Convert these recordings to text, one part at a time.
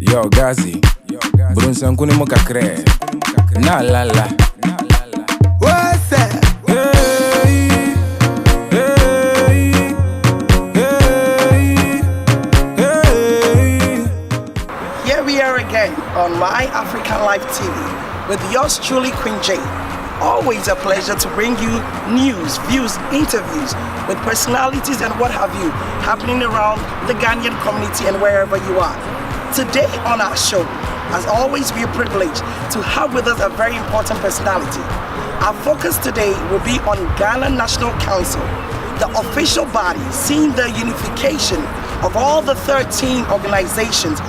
Yo, Gazi. Brun Sankuni Mokakre. Na la la. What's that? Hey, hey, hey, hey. Here we are again on My African Life TV with yours truly, Queen J. Always a pleasure to bring you news, views, interviews with personalities and what have you happening around the Ghanaian community and wherever you are. Today on our show, as always, we are privileged to have with us a very important personality. Our focus today will be on Ghana National Council, the official body seeing the unification of all the 13 organizations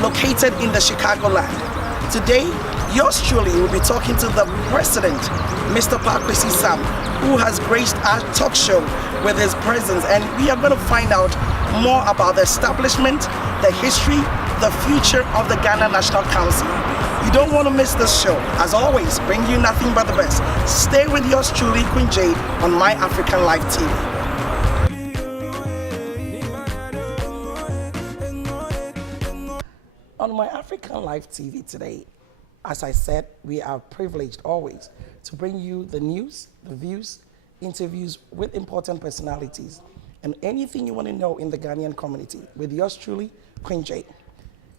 located in the Chicagoland. Today, yours truly will be talking to the president, Mr. Kwasi, who has graced our talk show with his presence, and we are going to find out more about the establishment, the history, the future of the Ghana National Council. You don't want to miss this show. As always, bring you nothing but the best. Stay with yours truly, Queen Jade, on My African Life TV. On My African Life TV today, as I said, we are privileged always to bring you the news, the views, interviews with important personalities, and anything you want to know in the Ghanaian community with yours truly, Queen J.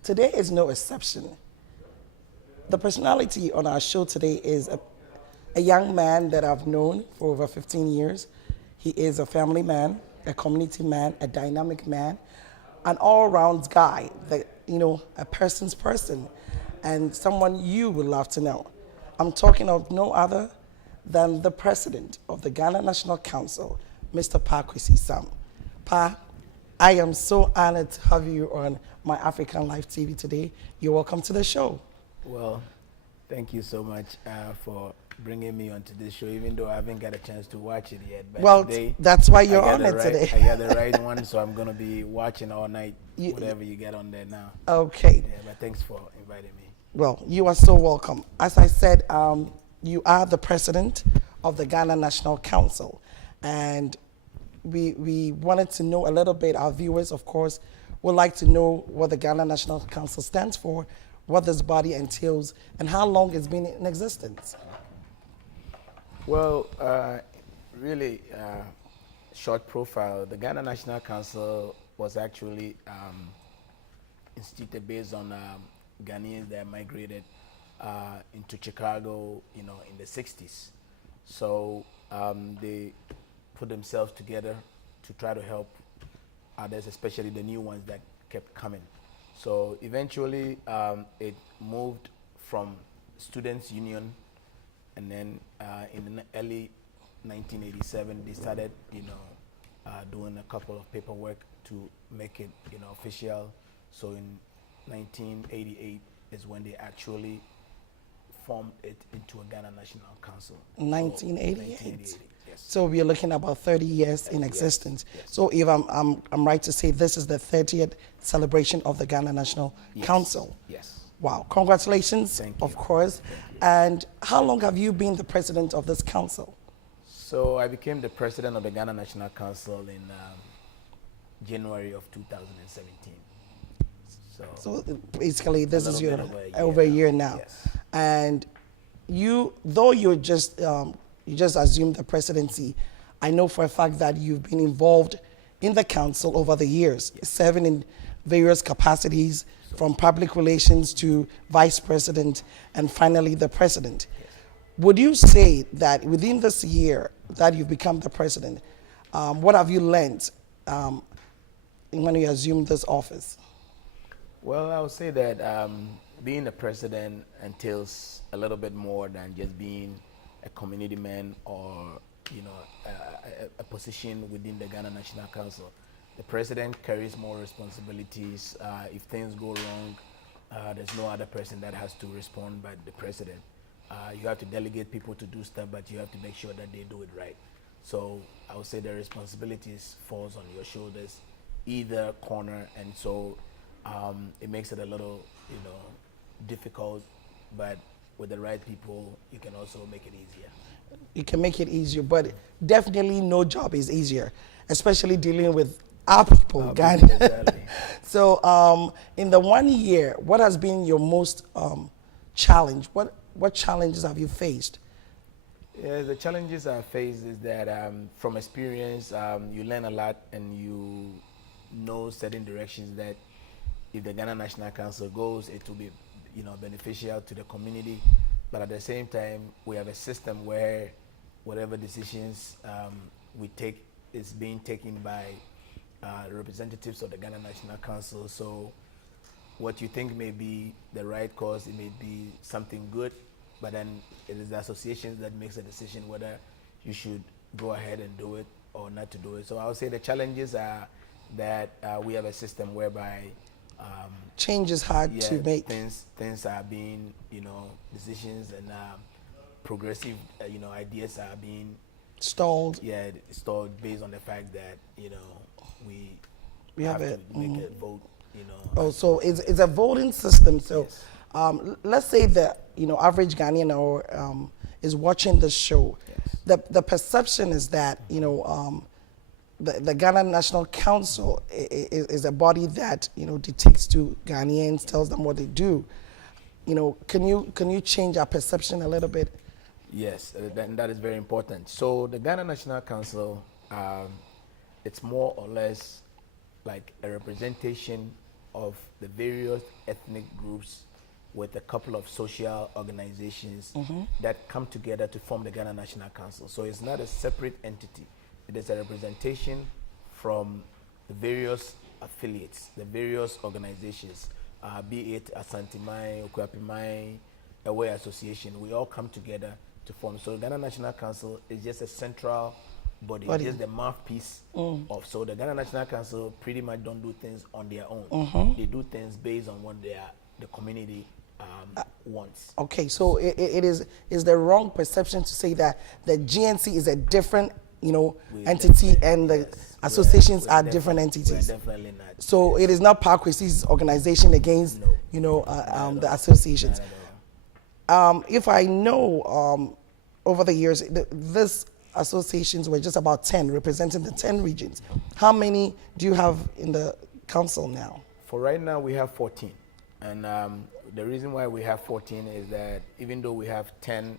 Today is no exception. The personality on our show today is a young man that I've known for over 15 years. He is a family man, a community man, a dynamic man, an all-round guy, that, you know, a person's person, and someone you would love to know. I'm talking of no other than the president of the Ghana National Council, Mr. Kwasi. Pa, I am so honored to have you on My African Life TV today. You're welcome to the show. Well, thank you so much for bringing me onto this show, even though I haven't got a chance to watch it yet. But well, today, that's why you're on it today. I got the right one, so I'm going to be watching all night, whatever you get on there now. Okay. Yeah, but thanks for inviting me. Well, you are so welcome. As I said, you are the president of the Ghana National Council, and we wanted to know a little bit. Our viewers, of course, would like to know what the Ghana National Council stands for, what this body entails, and how long it's been in existence. Well, really short profile. The Ghana National Council was actually instituted based on Ghanaians that migrated into Chicago, in the 60s. So they put themselves together to try to help others, especially the new ones that kept coming. So eventually it moved from Students' Union, and then in the early 1987 they started, doing a couple of paperwork to make it, official. So in 1988 is when they actually formed it into a Ghana National Council. 1988. Yes. So we are looking at about 30 years in existence. Yes. So if I'm right to say this is the 30th celebration of the Ghana National Council. Yes. Wow, congratulations, Thank you. Of course. And how long have you been the president of this council? So I became the president of the Ghana National Council in January of 2017. So basically this is your over a year now. Yes. And though you just assumed the presidency, I know for a fact that you've been involved in the council over the years, serving in various capacities, from public relations to vice president and finally the president. Yes. Would you say that within this year that you've become the president, what have you learned when you assumed this office? Well, I would say that being a president entails a little bit more than just being a community man or a position within the Ghana National Council. The president carries more responsibilities. If things go wrong, there's no other person that has to respond but the president. You have to delegate people to do stuff, but you have to make sure that they do it right. So I would say the responsibilities falls on your shoulders, either corner, and so it makes it a little, difficult, but with the right people, you can also make it easier. You can make it easier, but definitely no job is easier, especially dealing with our people, Ghana. Exactly. So, in the 1 year, what has been your most challenge? What challenges have you faced? Yeah, the challenges I face is that from experience, you learn a lot and you know certain directions that if the Ghana National Council goes, it will be, beneficial to the community. But at the same time, we have a system where whatever decisions we take is being taken by representatives of the Ghana National Council. So what you think may be the right cause, it may be something good, but then it is the associations that makes a decision whether you should go ahead and do it or not to do it. So I would say the challenges are that we have a system whereby Change is hard to make. Things are being, decisions and progressive, ideas are being Stalled. Yeah, stalled based on the fact that we have to it. make a vote. Oh, so it's a voting system. So, Yes. let's say that average Ghanaian or is watching the show. Yes. The perception is that the Ghana National Council is a body that dictates to Ghanaians, tells them what they do. Can you change our perception a little bit? Yes, that is very important. So the Ghana National Council, it's more or less like a representation of the various ethnic groups with a couple of social organizations that come together to form the Ghana National Council. So it's not a separate entity. It is a representation from the various affiliates, the various organizations, be it Asantimai, Okuapimai, Away Association. We all come together to form. So the Ghana National Council is just a central body, just the mouthpiece of. So the Ghana National Council pretty much don't do things on their own. They do things based on what the community wants. Okay, so it is the wrong perception to say that the GNC is a different entity and the associations are different entities. Definitely not. So it is not Kwasi's organization against the associations. If I know over the years, this associations were just about 10, representing the 10 regions. How many do you have in the council now? For right now, we have 14. And the reason why we have 14 is that even though we have 10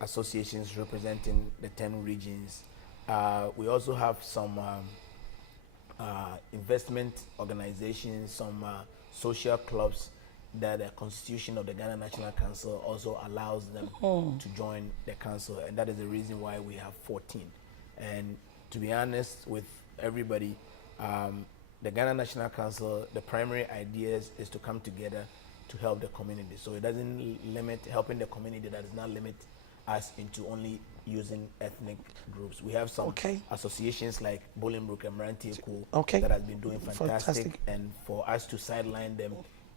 associations representing the 10 regions, we also have some investment organizations, some social clubs that the constitution of the Ghana National Council also allows them to join the council, and that is the reason why we have 14. And to be honest with everybody, the Ghana National Council, the primary idea is to come together to help the community. So it doesn't limit helping the community, that does not limit us into only using ethnic groups. We have some associations like Bolingbrook and Marantieku that has been doing fantastic, and for us to sideline them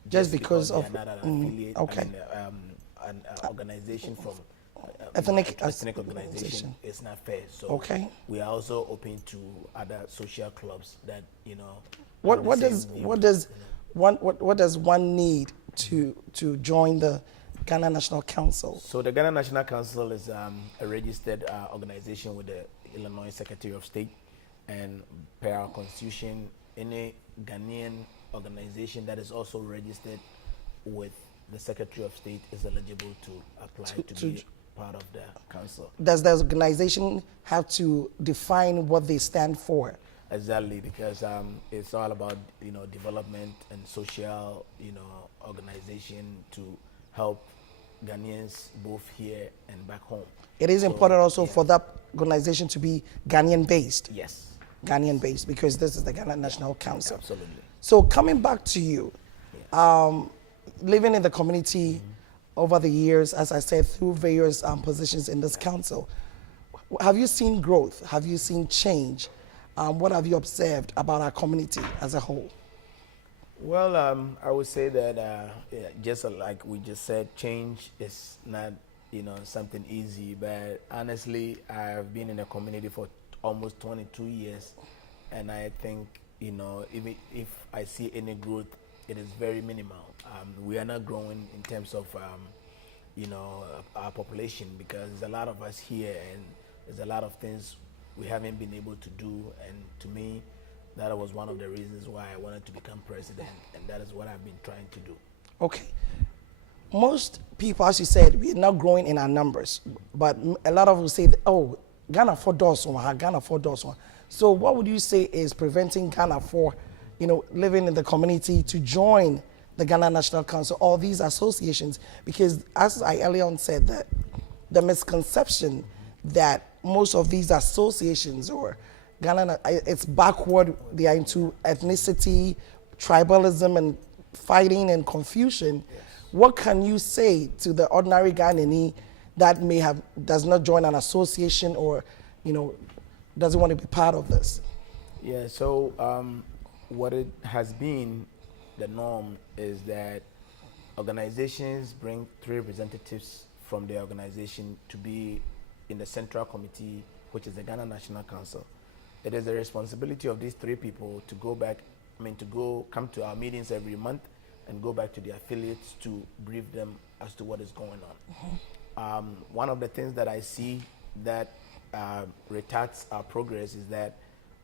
just because of not an affiliate, an organization from ethnic organization, it's not fair. So we are also open to other social clubs that What does one need to join the Ghana National Council? So the Ghana National Council is a registered organization with the Illinois Secretary of State, and per our constitution, any Ghanaian organization that is also registered with the Secretary of State is eligible to apply to be part of the council. Does the organization have to define what they stand for? Exactly, because it's all about development and social organization to help Ghanaians both here and back home. It is important also for that organization to be Ghanaian based. Yes. Ghanaian based, because this is the Ghana National Council. Absolutely. So coming back to you, living in the community over the years, as I said, through various positions in this council, have you seen growth? Have you seen change? What have you observed about our community as a whole? Well, I would say that just like we just said, change is not something easy. But honestly, I've been in the community for almost 22 years, and I think even if I see any growth, it is very minimal. We are not growing in terms of our population, because there's a lot of us here, and there's a lot of things we haven't been able to do. And to me, that was one of the reasons why I wanted to become president, and that is what I've been trying to do. Okay. Most people, as you said, we're not growing in our numbers, but a lot of us say, oh, Ghana for Dawson, Ghana for Dawson. So what would you say is preventing Ghana for, living in the community to join the Ghana National Council, all these associations? Because as I earlier on said, that the misconception that most of these associations or Ghana, it's backward, they are into ethnicity, tribalism, and fighting and confusion. Yes. What can you say to the ordinary Ghanaian that does not join an association or, doesn't want to be part of this? Yeah, so what it has been the norm is that organizations bring 3 representatives from their organization to be in the central committee, which is the Ghana National Council. It is the responsibility of these 3 people to come to our meetings every month and go back to the affiliates to brief them as to what is going on. Mm-hmm. One of the things that I see that retards our progress is that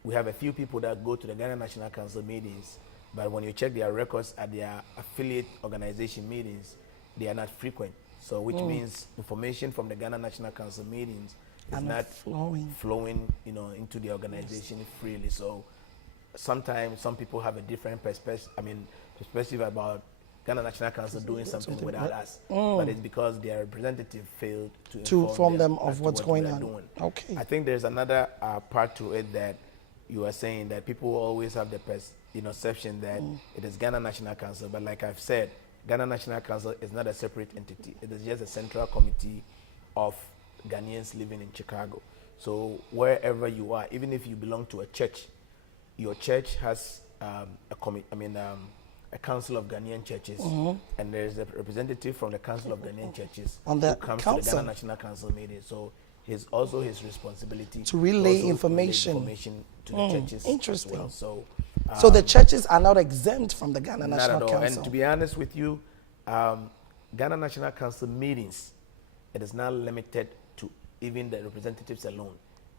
we have a few people that go to the Ghana National Council meetings, but when you check their records at their affiliate organization meetings, they are not frequent. So which means information from the Ghana National Council meetings is not flowing into the organization freely. So sometimes some people have a different perspective about Ghana National Council doing something without us, but it's because their representative failed to inform them of what's going on. Doing. Okay. I think there's another part to it that you are saying, that people always have the perception that it is Ghana National Council, but like I've said, Ghana National Council is not a separate entity. It is just a central committee of Ghanaians living in Chicago. So wherever you are, even if you belong to a church, your church has a council of Ghanaian churches, and there's a representative from the council of Ghanaian churches who comes to the Ghana National Council meeting. So it's also his responsibility to relay information to the churches. Interesting. As well. So the churches are not exempt from the Ghana National Council. Council. And to be honest with you, Ghana National Council meetings, it is not limited to even the representatives alone.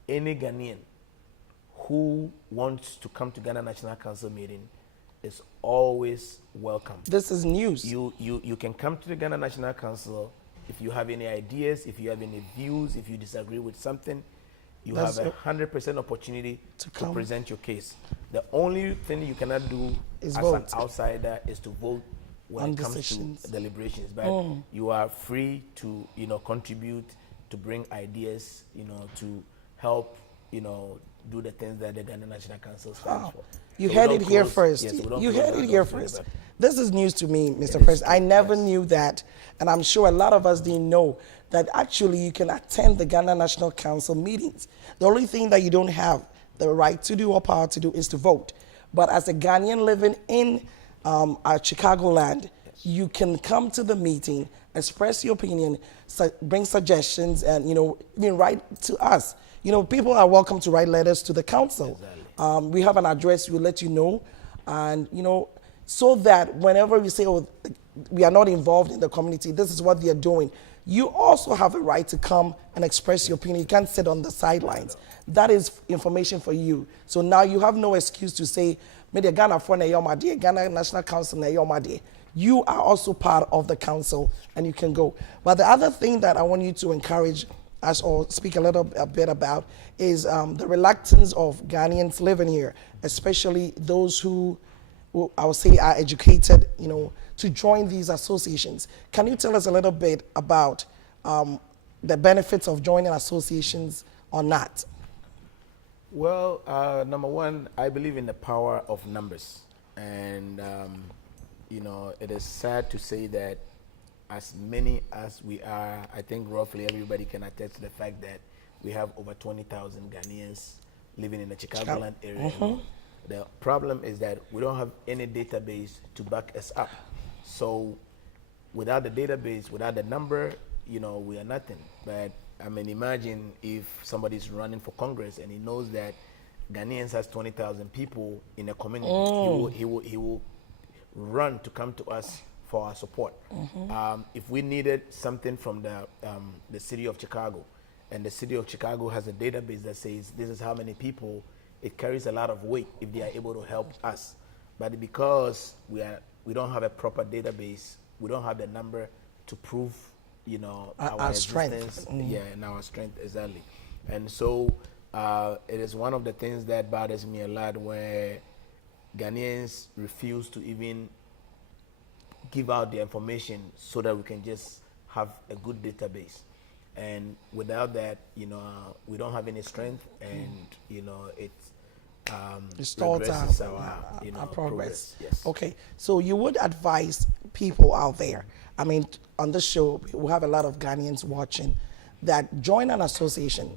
Any Ghanaian who wants to come to Ghana National Council meeting is always welcome. This is news. You can come to the Ghana National Council if you have any ideas, if you have any views, if you disagree with something. You have 100% opportunity to present your case. The only thing you cannot do as an outsider is to vote when it comes to deliberations. But you are free to contribute, to bring ideas, to help do the things that the Ghana National Council stands for. You heard it here first. You heard it here first. This is news to me, Mr. President. I never knew that, and I'm sure a lot of us didn't know that actually you can attend the Ghana National Council meetings. The only thing that you don't have the right to do or power to do is to vote. But as a Ghanaian living in Chicagoland, you can come to the meeting, express your opinion, bring suggestions, and even write to us. People are welcome to write letters to the council. Exactly. We have an address. We'll let you know, and so that whenever we say, "Oh, we are not involved in the community," this is what they are doing. You also have a right to come and express your opinion. You can't sit on the sidelines. That is information for you. So now you have no excuse to say, "Maybe Ghana for Ghana National Council na yomade." You are also part of the council, and you can go. But the other thing that I want you to encourage us or speak a bit about is the reluctance of Ghanaians living here, especially those who I would say are educated, to join these associations. Can you tell us a little bit about the benefits of joining associations or not? Well, number one, I believe in the power of numbers. And, it is sad to say that as many as we are, I think roughly everybody can attest to the fact that we have over 20,000 Ghanaians living in the Chicagoland area. The problem is that we don't have any database to back us up. So without the database, without the number, we are nothing. But imagine if somebody's running for Congress and he knows that Ghanaians has 20,000 people in a community, he will run to come to us for our support. If we needed something from the city of Chicago, and the city of Chicago has a database that says this is how many people it carries a lot of weight if they are able to help us. But because we don't have a proper database, we don't have the number to prove, our strength. existence, and our strength, exactly. And so it is one of the things that bothers me a lot, where Ghanaians refuse to even give out the information so that we can just have a good database. And without that, we don't have any strength, and it stalls our progress. Yes. Okay, so you would advise people out there, I mean, on this show, we have a lot of Ghanaians watching, that join an association,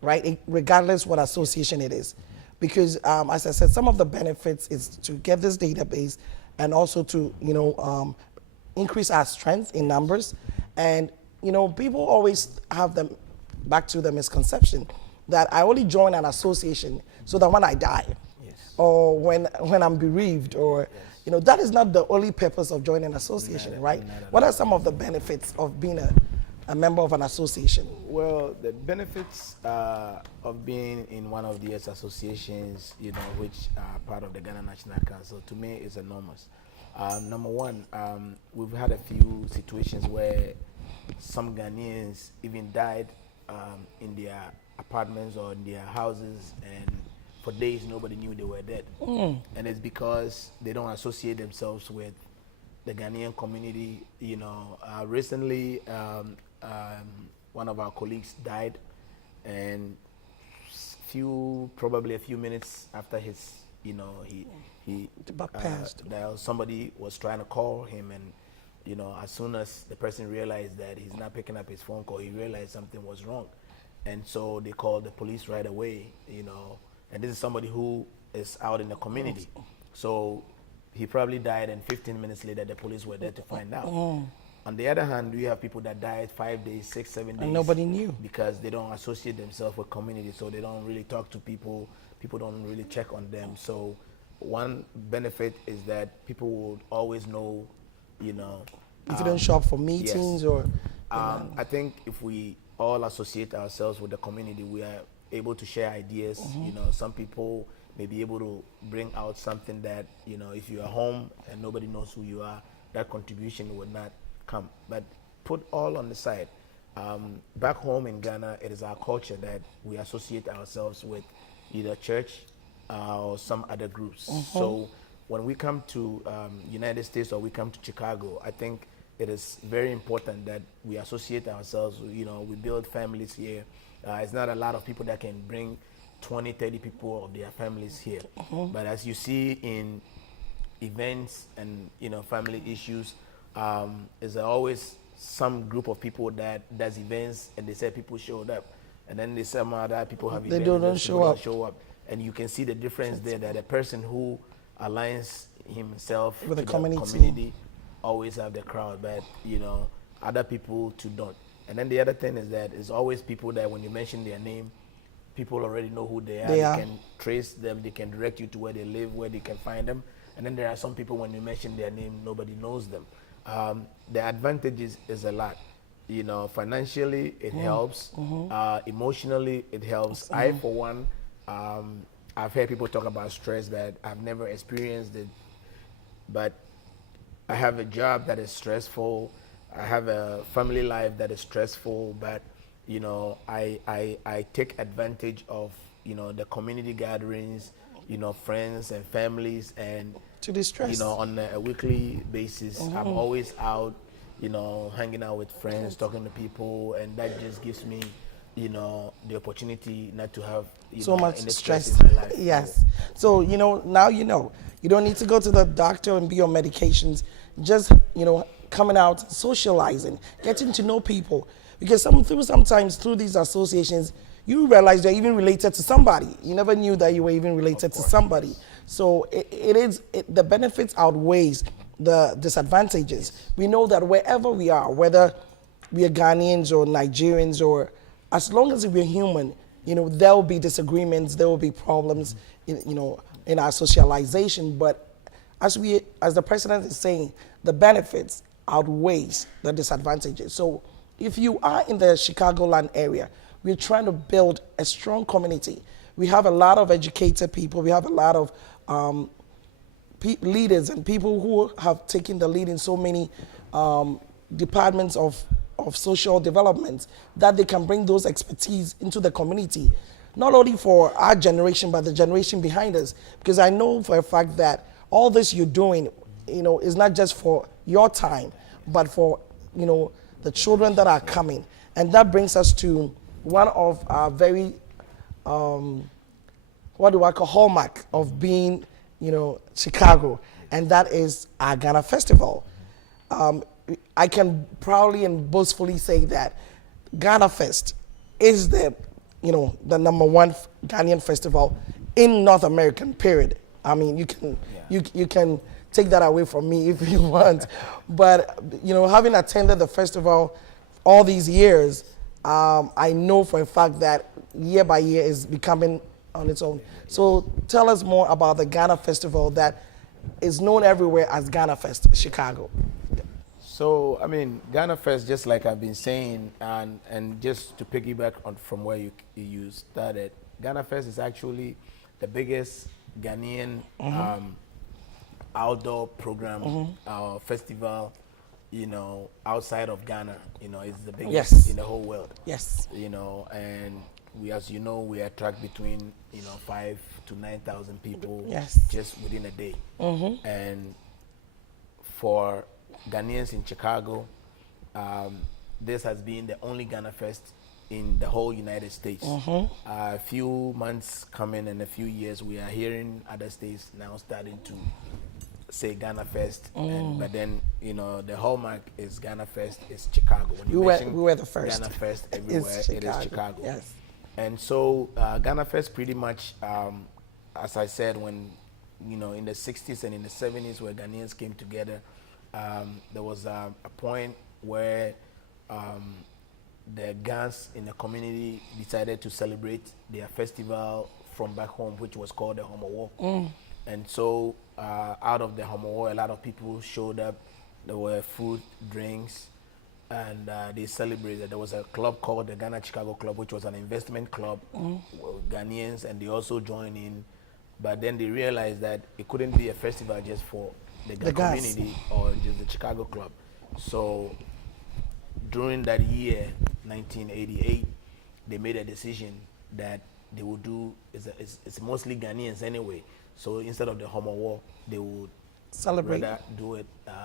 right? Regardless what association it is. Because, as I said, some of the benefits is to get this database and also to, increase our strength in numbers. And, people always have them back to the misconception that I only join an association so that when I die, or when I'm bereaved, or, that is not the only purpose of joining an association, right? What are some of the benefits of being a member of an association? Well, the benefits of being in one of these associations, which are part of the Ghana National Council, to me is enormous. Number one, we've had a few situations where some Ghanaians even died in their apartments or in their houses, and for days nobody knew they were dead. And it's because they don't associate themselves with the Ghanaian community. Recently, one of our colleagues died, and probably a few minutes after his, he passed. Somebody was trying to call him, and as soon as the person realized that he's not picking up his phone call, he realized something was wrong, and so they called the police right away. And this is somebody who is out in the community, so he probably died, and 15 minutes later the police were there to find out. On the other hand, we have people that died 5 days, 6, 7 days. And nobody knew. Because they don't associate themselves with community, so they don't really talk to people. People don't really check on them. So one benefit is that people would always know, if you don't show up for meetings, yes. or... I think if we all associate ourselves with the community, we are able to share ideas. Some people may be able to bring out something that, if you are home and nobody knows who you are, that contribution would not come. But put all on the side. Back home in Ghana, it is our culture that we associate ourselves with either church or some other groups. So when we come to United States or we come to Chicago, I think it is very important that we associate ourselves. We build families here. It's not a lot of people that can bring 20, 30 people of their families here. But as you see in events and family issues, is always some group of people that does events, and they say people showed up, and then they some other people have events, they don't show up, and you can see the difference there, that a person who aligns himself with to the community always have the crowd, but other people too don't. And then the other thing is that it's always people that when you mention their name, people already know who they are. They can trace them, they can direct you to where they live, where they can find them. And then there are some people, when you mention their name, nobody knows them. The advantages is a lot. Financially, it helps. Emotionally, it helps. I, for one, I've heard people talk about stress, but I've never experienced it. But I have a job that is stressful. I have a family life that is stressful, but I take advantage of the community gatherings, friends and families, and to distress. On a weekly basis, I'm always out, hanging out with friends, talking to people, and that just gives me, the opportunity not to have so much any stress in my life. Yes. So now you don't need to go to the doctor and be on medications. Just coming out, socializing, getting to know people, because sometimes through these associations, you realize you're even related to somebody. You never knew that you were even related to somebody. So the benefits outweighs the disadvantages. We know that wherever we are, whether we are Ghanaians or Nigerians, or as long as we're human, there will be disagreements, there will be problems, in our socialization. But as the president is saying, the benefits outweighs the disadvantages. So if you are in the Chicagoland area, we're trying to build a strong community we have a lot of educated people. We have a lot of leaders and people who have taken the lead in so many departments of social development that they can bring those expertise into the community, not only for our generation, but the generation behind us. Because I know for a fact that all this you're doing, is not just for your time, but for, the children that are coming. And that brings us to one of our very, hallmark of being, Chicago, and that is our Ghana Festival. I can proudly and boastfully say that Ghana Fest is the number one Ghanaian festival in North American, period. I mean, you can take that away from me if you want, but having attended the festival all these years, I know for a fact that year by year is becoming on its own. So tell us more about the Ghana Festival that is known everywhere as Ghana Fest Chicago. So, I mean, Ghana Fest, just like I've been saying, and just to piggyback on from where you started, Ghana Fest is actually the biggest Ghanaian outdoor program, festival, outside of Ghana. It's the biggest in the whole world. Yes. And we, as we attract between 5,000 to 9,000 people just within a day. And for Ghanaians in Chicago, this has been the only Ghana Fest in the whole United States. A few months coming and a few years, we are hearing other states now starting to say Ghana Fest, but then the hallmark is Ghana Fest is Chicago. When we were the first. Ghana Fest everywhere, it is Chicago. Yes. And so Ghana Fest pretty much, as I said, when in the 60s and in the 70s, where Ghanaians came together, there was a point where the Ghans in the community decided to celebrate their festival from back home, which was called the Homo War. And so out of the Homo War, a lot of people showed up. There were food, drinks, and they celebrated. There was a club called the Ghana Chicago Club, which was an investment club with Ghanaians, and they also joined in. But then they realized that it couldn't be a festival just for the community or just the Chicago Club. So during that year, 1988, they made a decision that they would do, it's mostly Ghanaians anyway, so instead of the Homo War, they would rather do it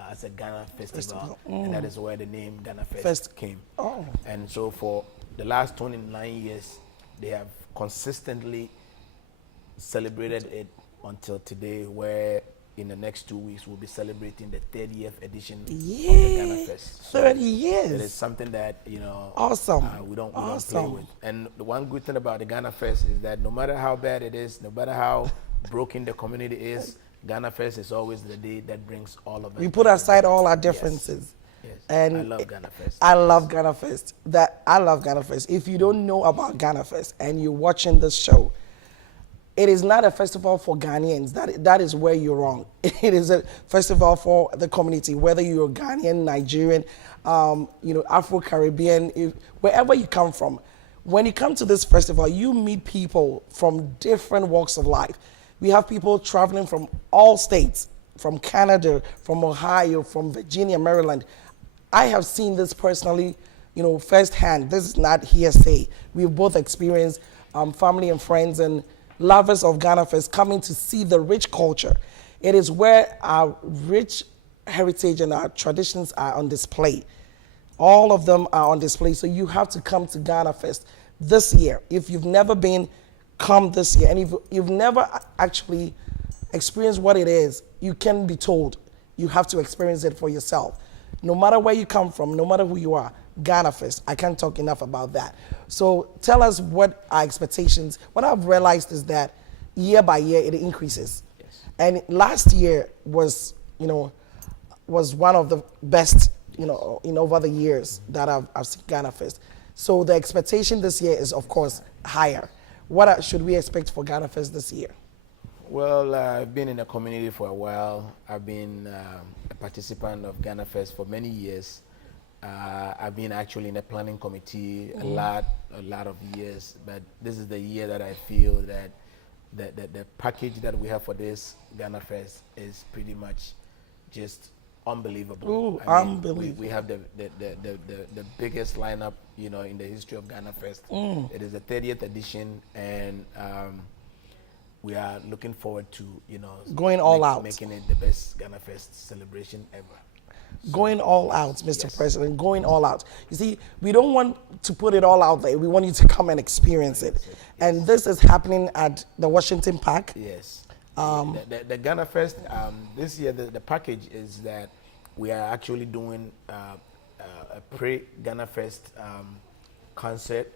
as a Ghana festival. And that is where the name Ghana Fest came. And so for the last 29 years, they have consistently celebrated it until today, where in the next 2 weeks we'll be celebrating the 30th edition of the Ghana Fest. So 30 years. It is something that awesome. We don't play with. And the one good thing about the Ghana Fest is that no matter how bad it is, no matter how broken the community is, Ghana Fest is always the day that brings all of us. We put aside all our differences. Yes. And I love Ghana Fest. I love Ghana Fest. I love Ghana Fest. If you don't know about Ghana Fest and you're watching this show, it is not a festival for Ghanaians. That is where you're wrong. It is a festival for the community, whether you're Ghanaian, Nigerian, Afro-Caribbean, wherever you come from. When you come to this festival, you meet people from different walks of life. We have people traveling from all states, from Canada, from Ohio, from Virginia, Maryland. I have seen this personally, firsthand. This is not hearsay. We've both experienced family and friends and lovers of Ghana Fest coming to see the rich culture. It is where our rich heritage and our traditions are on display. All of them are on display, so you have to come to Ghana Fest this year. If you've never been, come this year. And if you've never actually experienced what it is, you can be told. You have to experience it for yourself. No matter where you come from, no matter who you are, Ghana Fest. I can't talk enough about that. So tell us what our expectations. What I've realized is that year by year it increases. Yes. And last year was one of the best, over the years that I've seen Ghana Fest. So the expectation this year is, of course, higher. What should we expect for Ghana Fest this year? Well, I've been in the community for a while. I've been a participant of Ghana Fest for many years. I've been actually in the planning committee a lot of years, but this is the year that I feel that the package that we have for this Ghana Fest is pretty much just unbelievable. Ooh, I mean, unbelievable. we have the biggest lineup, you know, in the history of Ghana Fest. It is the 30th edition, and we are looking forward to, you know, going all out, making it the best Ghana Fest celebration ever. Going all out, Mr. President, going all out. You see, we don't want to put it all out there. We want you to come and experience it. Yes. And this is happening at the Washington Park. Yes. The Ghana Fest, this year, the package is that we are actually doing a pre-Ghana Fest concert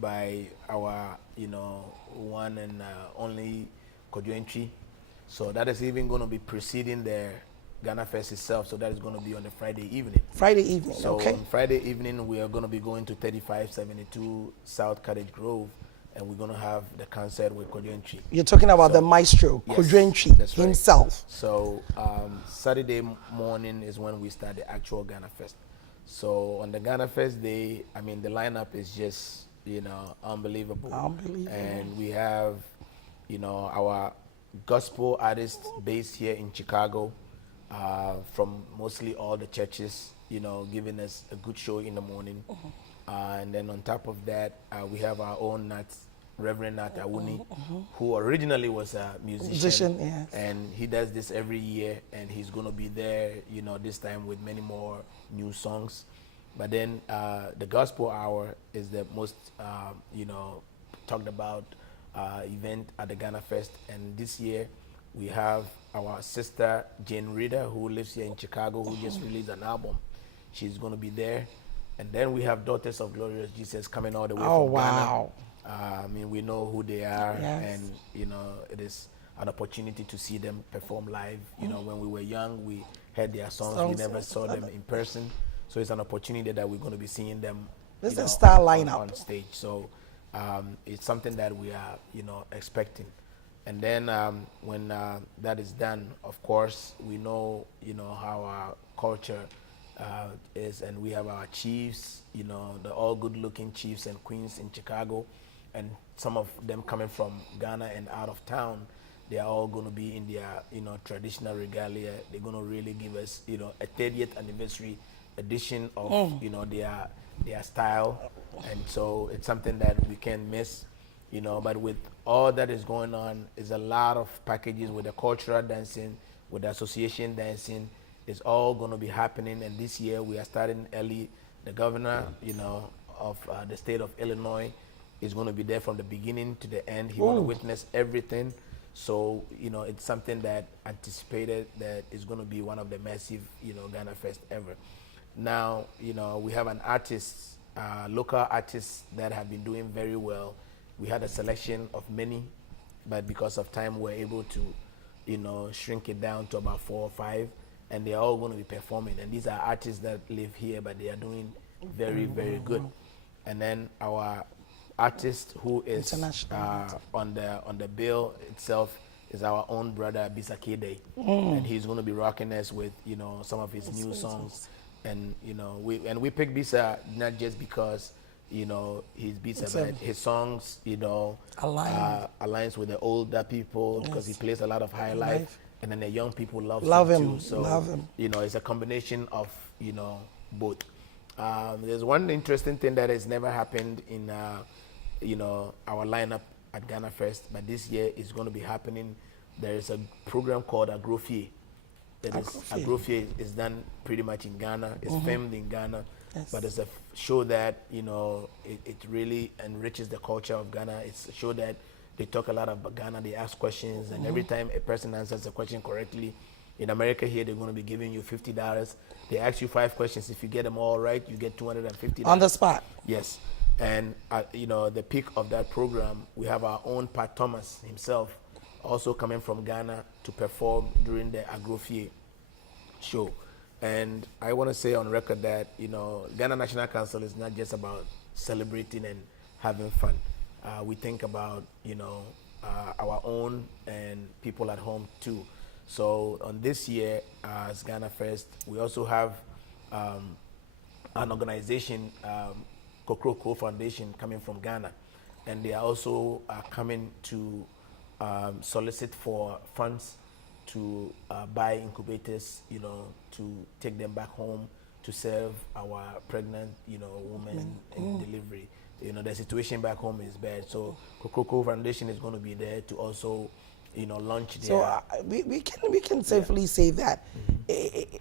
by our, you know, one and only Kojo. So that is even going to be preceding the Ghana Fest itself. So that is going to be on the Friday evening. Friday evening, So okay. on Friday evening, we are going to be going to 3572 South Cottage Grove, and we're going to have the concert with Kojo. You're talking about the maestro, Yes, Kojo that's right. himself. So Saturday morning is when we start the actual Ghana Fest. So on the Ghana Fest day, I mean, the lineup is just, you know, unbelievable. Unbelievable. And we have, you know, our gospel artists based here in Chicago, from mostly all the churches, you know, giving us a good show in the morning. And then on top of that, we have our own Reverend Nat Awuni, who originally was a musician. Yes. And he does this every year, and he's going to be there, you know, this time with many more new songs. But then the Gospel Hour is the most, you know, talked about event at the Ghana Fest. And this year we have our sister Jane Reader, who lives here in Chicago, who just released an album. She's going to be there. And then we have Daughters of Glorious Jesus coming all the way from wow. Ghana. I mean, we know who they are, Yes. and, you know, it is an opportunity to see them perform live. You know, when we were young, we heard their songs. We never saw them in person. So it's an opportunity that we're going to be seeing them, This you know, is a star lineup on stage. So it's something that we are, you know, expecting. And then when that is done, of course, we know, you know, how our culture is, and we have our chiefs, you know, the all good-looking chiefs and queens in Chicago, and some of them coming from Ghana and out of town. They are all going to be in their, you know, traditional regalia. They're going to really give us, you know, a 30th anniversary edition of, you know, their style, and so it's something that we can't miss, you know. But with all that is going on, is a lot of packages with the cultural dancing, with the association dancing. It's all going to be happening, and this year we are starting early. The governor, you know, of the state of Illinois is going to be there from the beginning to the end. He want to witness everything. So, you know, it's something that anticipated that is going to be one of the massive, you know, Ghana Fest ever. Now, you know, we have an artist, local artists that have been doing very well. We had a selection of many, but because of time, we're able to, you know, shrink it down to about 4 or 5, and they're all going to be performing. And these are artists that live here, but they are doing very, very good. And then our artist who is on the bill itself is our own brother Bisa Kede, and he's going to be rocking us with, you know, some of his new songs. And, you know, we picked Bisa not just because, you know, he's Bisa, but his songs, you know, aligns with the older people, because he plays a lot of high life, and then the young people love him too. So, you know, it's a combination of, you know, both. There's one interesting thing that has never happened in, you know, our lineup at Ghana Fest, but this year is going to be happening. There is a program called Agrofie. Agrofie is done pretty much in Ghana. It's filmed in Ghana, but it's a show that, you know, it really enriches the culture of Ghana. It's a show that they talk a lot about Ghana. They ask questions, and every time a person answers a question correctly, in America here, they're going to be giving you $50. They ask you 5 questions. If you get them all right, you get $250 on the spot. Yes, and you know, the peak of that program, we have our own Pat Thomas himself, also coming from Ghana to perform during the Agrofie show. And I want to say on record that, you know, Ghana National Council is not just about celebrating and having fun. We think about, you know, our own and people at home too. So on this year, as Ghana Fest, we also have an organization, Kokroko Foundation, coming from Ghana, and they are also coming to solicit for funds to buy incubators, to take them back home to serve our pregnant, women in delivery. The situation back home is bad, so Kokroko Foundation is going to be there to also, launch their. So we can safely say that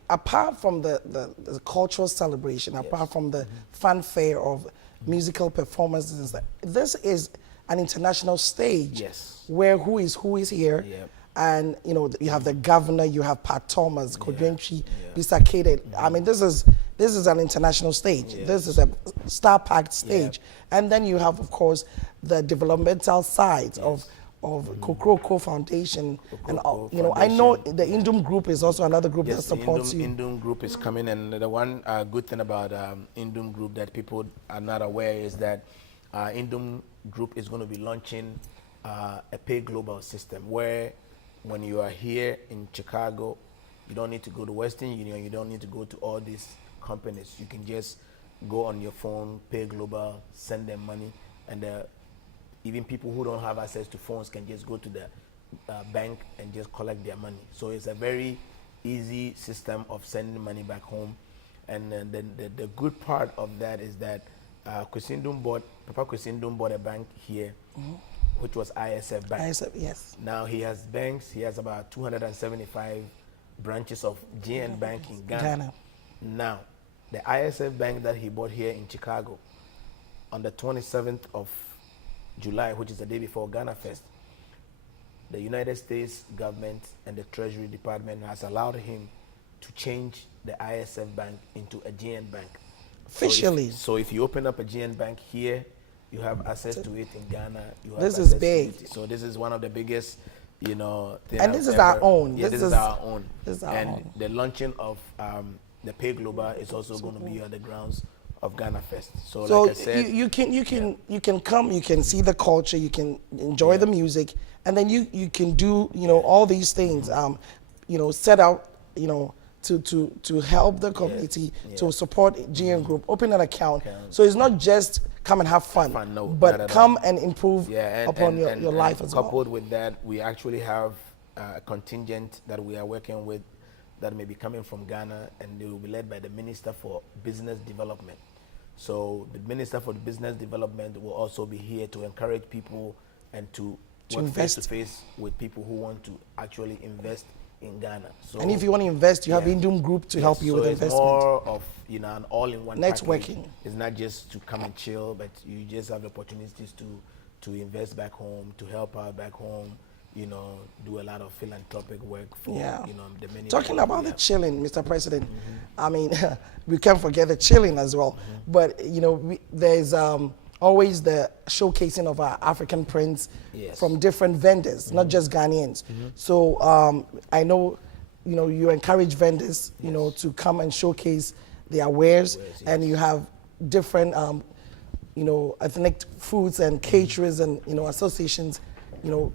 apart from the cultural celebration, apart from the fanfare of musical performances, this is an international stage. Yes. Where who is here. Yep. And you have the governor, you have Pat Thomas, Kodwenchi, Bisakede. I mean, this is an international stage. Yes. This is a star-packed stage. And then you have, of course, the developmental side of Kokroko Foundation. And I know the Indum Group is also another group that supports you. Indum Group is coming, and the one good thing about Indum Group that people are not aware is that Indum Group is going to be launching a pay global system where when you are here in Chicago, you don't need to go to Western Union, you don't need to go to all these companies. You can just go on your phone, pay global, send them money, and even people who don't have access to phones can just go to the bank and just collect their money. So it's a very easy system of sending money back home. And then the good part of that is that Papa Kwasi bought a bank here, which was ISF Bank. ISF, yes. Now he has banks. He has about 275 branches of GN Bank in Ghana. Now, the ISF Bank that he bought here in Chicago, on the 27th of July, which is the day before Ghana Fest, the United States government and the Treasury Department has allowed him to change the ISF Bank into a GN Bank. Officially. So if you open up a GN Bank here, you have access to it in Ghana. This is big. So this is one of the biggest, things. And this is our own. Yeah, this is our own. This is our own. The launching of the Pay Global is also going to be on the grounds of Ghana Fest. So like I said, you can come, you can see the culture, you can enjoy the music, and then you can do all these things. Set out to help the community, to support GN Group, open an account. So it's not just come and have fun, but come and improve upon your life as well. Coupled with that, we actually have a contingent that we are working with that may be coming from Ghana, and they will be led by the Minister for Business Development. So the Minister for Business Development will also be here to encourage people and to work face to face with people who want to actually invest in Ghana. So, and if you want to invest, you have Indum Group to help you with investment. It's more of an all-in-one networking. Package. It's not just to come and chill, but you just have opportunities to invest back home, to help out back home, do a lot of philanthropic work for the many. Talking about the chilling, Mr. President, I mean, we can't forget the chilling as well. But there's always the showcasing of our African prints from different vendors, not just Ghanaians. So I know, you encourage vendors, to come and showcase their wares, and you have different, ethnic foods and caterers and associations,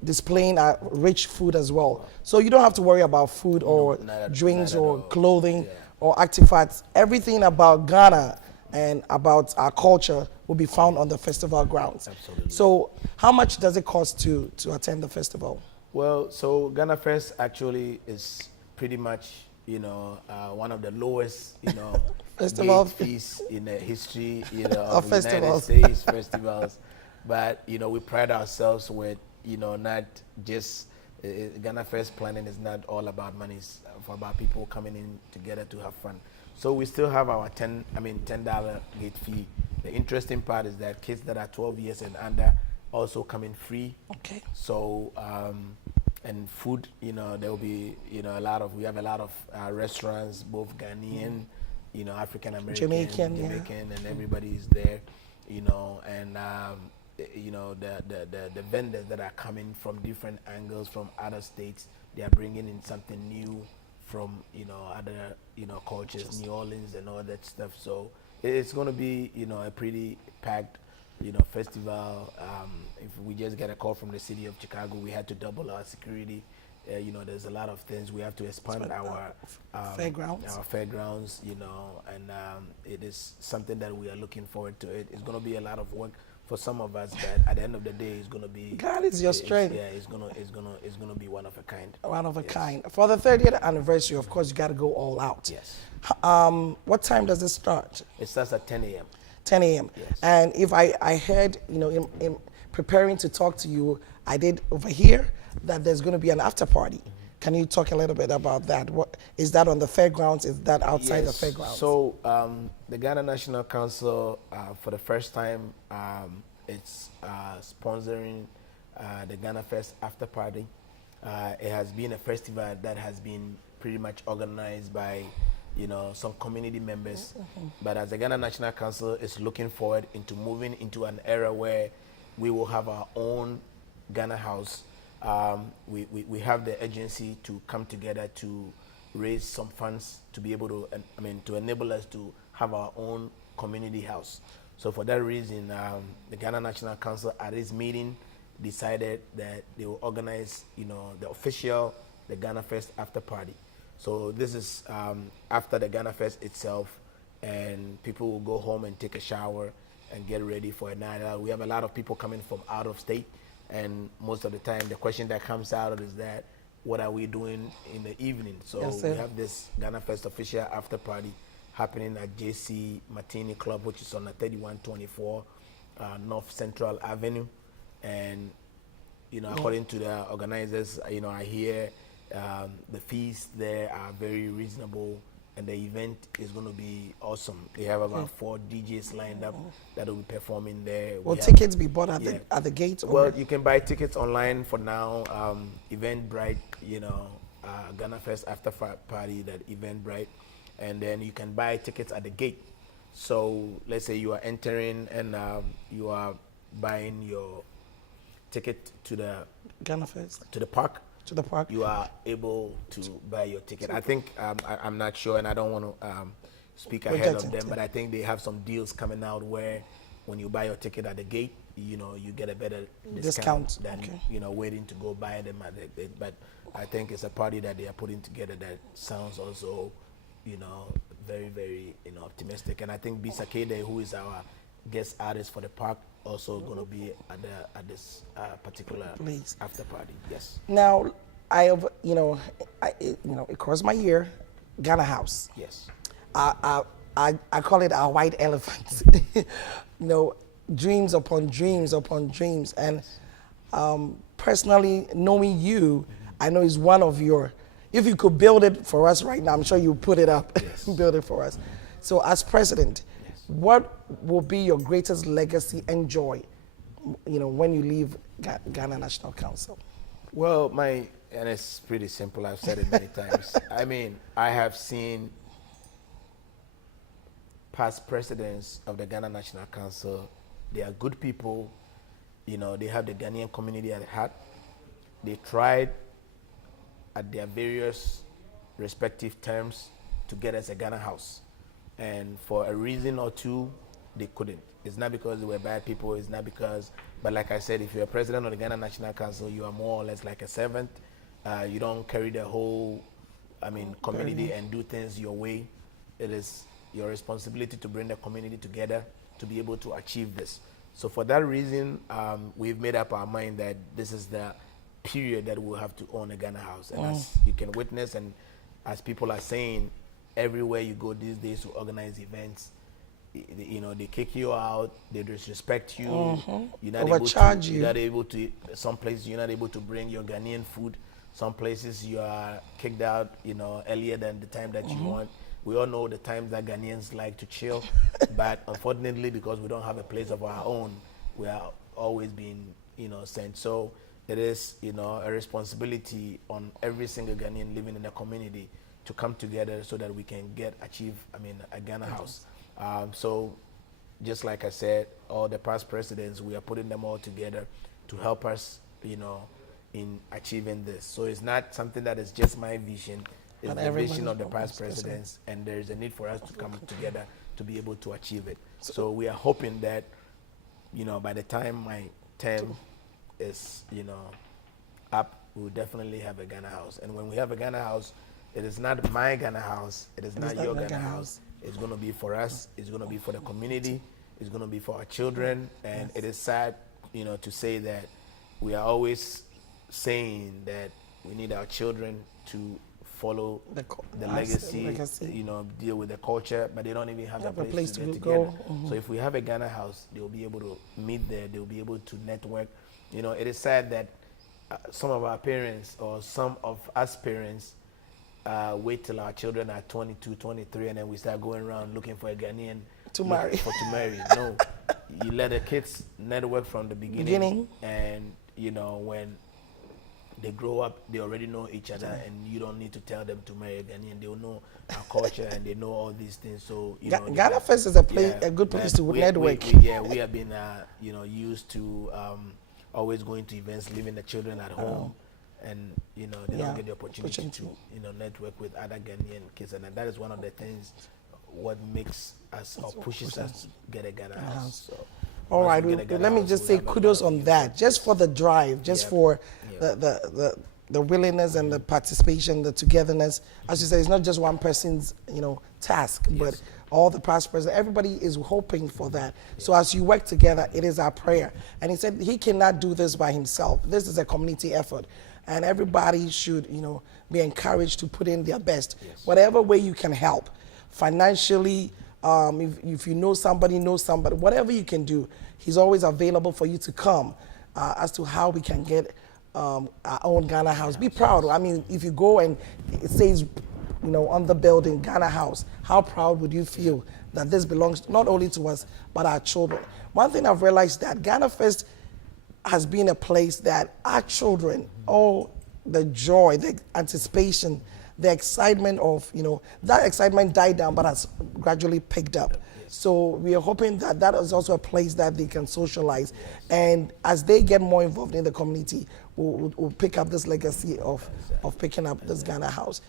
displaying our rich food as well. So you don't have to worry about food or drinks or clothing or artifacts. Everything about Ghana and about our culture will be found on the festival grounds. Absolutely. So how much does it cost to attend the festival? Well, so Ghana Fest actually is pretty much, one of the lowest, festival fees in the history, of the festivals. United States festivals. But, we pride ourselves with, not just Ghana Fest planning is not all about money. It's about people coming in together to have fun. So we still have our $10 gate fee. The interesting part is that kids that are 12 years and under also come in free. Okay. So and food, there will be we have a lot of restaurants, both Ghanaian, African American, Jamaican, and everybody is there, and the vendors that are coming from different angles from other states, they are bringing in something new from other cultures, New Orleans and all that stuff. So it's going to be a pretty packed festival. If we just get a call from the city of Chicago, we had to double our security. there's a lot of things we have to expand our fairgrounds, and it is something that we are looking forward to. It's going to be a lot of work for some of us, but at the end of the day, it's going to be. God is your strength. It's gonna be one of a kind. One of a kind. For the 30th anniversary, of course, you got to go all out. Yes. What time does it start? It starts at 10 a.m. 10 a.m. Yes. And if I heard, in preparing to talk to you, I did overhear that there's going to be an after party. Can you talk a little bit about that? What is that on the fairgrounds? Is that outside the fairgrounds? So the Ghana National Council, for the first time, it's sponsoring the Ghana Fest after party. It has been a festival that has been pretty much organized by some community members. But as the Ghana National Council is looking forward into moving into an era where we will have our own Ghana House. We have the agency to come together to raise some funds to be able to, to enable us to have our own community house. So for that reason, the Ghana National Council at this meeting decided that they will organize, the Ghana Fest after party. So this is after the Ghana Fest itself, and people will go home and take a shower and get ready for a night out. We have a lot of people coming from out of state, and most of the time the question that comes out is that, what are we doing in the evening? So yes, we have this Ghana Fest official after party happening at JC Martini Club, which is on the 3124 North Central Avenue. And according to the organizers, I hear the fees there are very reasonable, and the event is going to be awesome. They have about 4 DJs lined up that will be performing there. Will tickets be bought at the gate? Well, you can buy tickets online for now. Eventbrite, Ghana Fest after party, that Eventbrite, and then you can buy tickets at the gate. So let's say you are entering and you are buying your ticket to the Ghana Fest, to the park. To the park, you are able to buy your ticket. I think I'm not sure, and I don't want to speak ahead of them, but I think they have some deals coming out where when you buy your ticket at the gate, you get a better discount than waiting to go buy them at the gate. But I think it's a party that they are putting together that sounds also, very, very optimistic. And I think Bisa Kede, who is our guest artist for the park, also going to be at this particular after party. Yes. Now, I have it crossed my ear, Ghana House. Yes. I call it our white elephant. Dreams upon dreams upon dreams, and personally knowing you, I know it's one of your. If you could build it for us right now, I'm sure you put it up, yes. build it for us. So as president, what will be your greatest legacy and joy, when you leave Ghana National Council? Well, and it's pretty simple. I've said it many times. I have seen past presidents of the Ghana National Council. They are good people. They have the Ghanaian community at heart. They tried at their various respective terms to get us a Ghana House. And for a reason or two, they couldn't. It's not because they were bad people. It's not because, but like I said, if you're a president of the Ghana National Council, you are more or less like a servant. You don't carry the whole, community and do things your way. It is your responsibility to bring the community together to be able to achieve this. So for that reason, we've made up our mind that this is the period that we'll have to own a Ghana House. And as you can witness, and as people are saying, everywhere you go these days to organize events, they kick you out, they disrespect you, you're not overcharge you're not able to, some places you're not able to bring your Ghanaian food, some places you are kicked out, earlier than the time that you want. We all know the times that Ghanaians like to chill, but unfortunately, because we don't have a place of our own, we are always being, sent. So it is, a responsibility on every single Ghanaian living in the community to come together so that we can achieve a Ghana House. So just like I said, all the past presidents, we are putting them all together to help us, in achieving this. So it's not something that is just my vision, it's the vision of the past presidents, and there is a need for us to come together to be able to achieve it. So we are hoping that, by the time my term is, up, we will definitely have a Ghana house. And when we have a Ghana house, it is not my Ghana house, it is not your Ghana house. It's going to be for us, it's going to be for the community, it's going to be for our children. And it is sad, to say that we are always saying that we need our children to follow the legacy, deal with the culture, but they don't even have a place to get together. So if we have a Ghana house, they'll be able to meet there, they'll be able to network. It is sad that some of our parents or some of us parents wait till our children are 22, 23, and then we start going around looking for a Ghanaian to marry. No, you let the kids network from the beginning. And when they grow up, they already know each other, and you don't need to tell them to marry a Ghanaian. They'll know our culture and they know all these things. So Ghana Fest is a good place to network. We have been used to always going to events, leaving the children at home, and they don't get the opportunity to network with other Ghanaian kids, and that is one of the things what makes us or pushes us to get a Ghana house. So all right, let me just say kudos on that, just for the drive, just for the willingness and the participation, the togetherness. As you say, it's not just one person's task, but all the past presidents, everybody is hoping for that. So as you work together, it is our prayer. And he said he cannot do this by himself. This is a community effort, and everybody should be encouraged to put in their best, whatever way you can help, financially. If you know somebody, whatever you can do, he's always available for you to come as to how we can get our own Ghana house. Be proud. I mean, if you go and it says, on the building, Ghana house, how proud would you feel that this belongs not only to us, but our children? One thing I've realized that Ghana Fest has been a place that our children, the joy, the anticipation, the excitement of, that excitement died down but has gradually picked up. So we are hoping that that is also a place that they can socialize. And as they get more involved in the community, we'll pick up this legacy of picking up this Ghana house.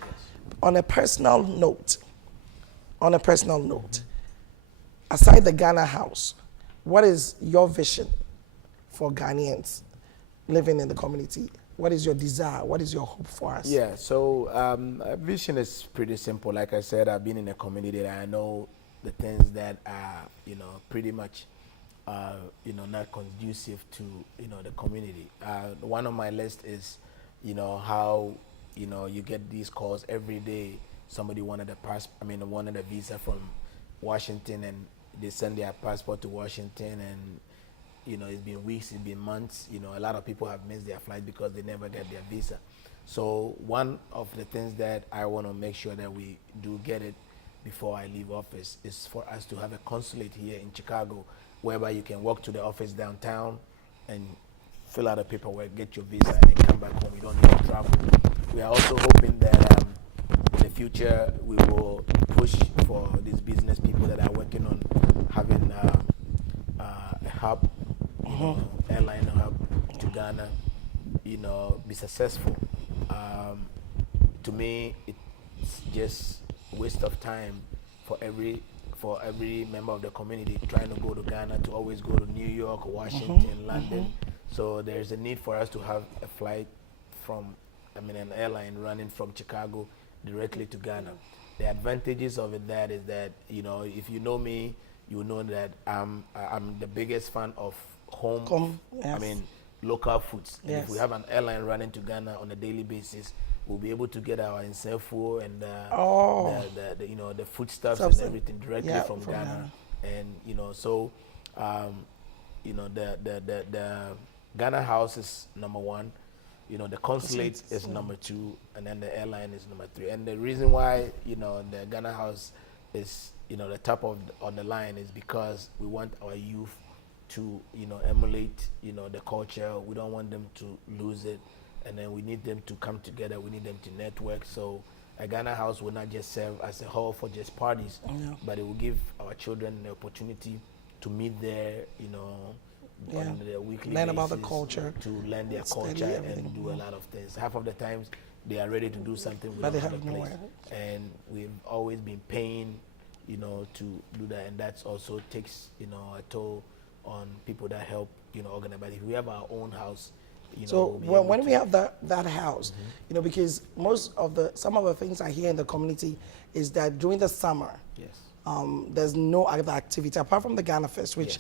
On a personal note, aside the Ghana house, what is your vision for Ghanaians living in the community? What is your desire? What is your hope for us? Yeah, so our vision is pretty simple. Like I said, I've been in a community that I know the things that are, pretty much, not conducive to, the community. One on my list is, how, you get these calls every day. Somebody wanted a visa from Washington, and they send their passport to Washington, and it's been weeks, it's been months. A lot of people have missed their flight because they never get their visa. So one of the things that I want to make sure that we do get it before I leave office is for us to have a consulate here in Chicago, whereby you can walk to the office downtown and fill out a paperwork, get your visa, and come back home. You don't need to travel. We are also hoping that in the future we will push for these business people that are working on having a hub, airline hub to Ghana, be successful. To me, it's just waste of time for every member of the community trying to go to Ghana to always go to New York, Washington, London. So there's a need for us to have a flight an airline running from Chicago directly to Ghana. The advantages of it is that, if you know me, you know that I'm the biggest fan of home. Local foods. Yes. If we have an airline running to Ghana on a daily basis, we'll be able to get our insefo and the foodstuffs and everything directly from Ghana. And the Ghana house is number one. The consulate is number two, and then the airline is number three. And the reason why the Ghana house is the top on the line is because we want our youth to emulate the culture. We don't want them to lose it, and then we need them to come together. We need them to network. So a Ghana house will not just serve as a hall for just parties, but it will give our children the opportunity to meet there, on the weekly learn basis, about the culture, to learn their culture and do a lot of things. Half of the times they are ready to do something, but they have nowhere. And we've always been paying, to do that, and that's also takes a toll on people that help organize. But if we have our own house, So when we have that house, because some of the things I hear in the community is that during the summer, there's no other activity apart from the Ghana Fest, which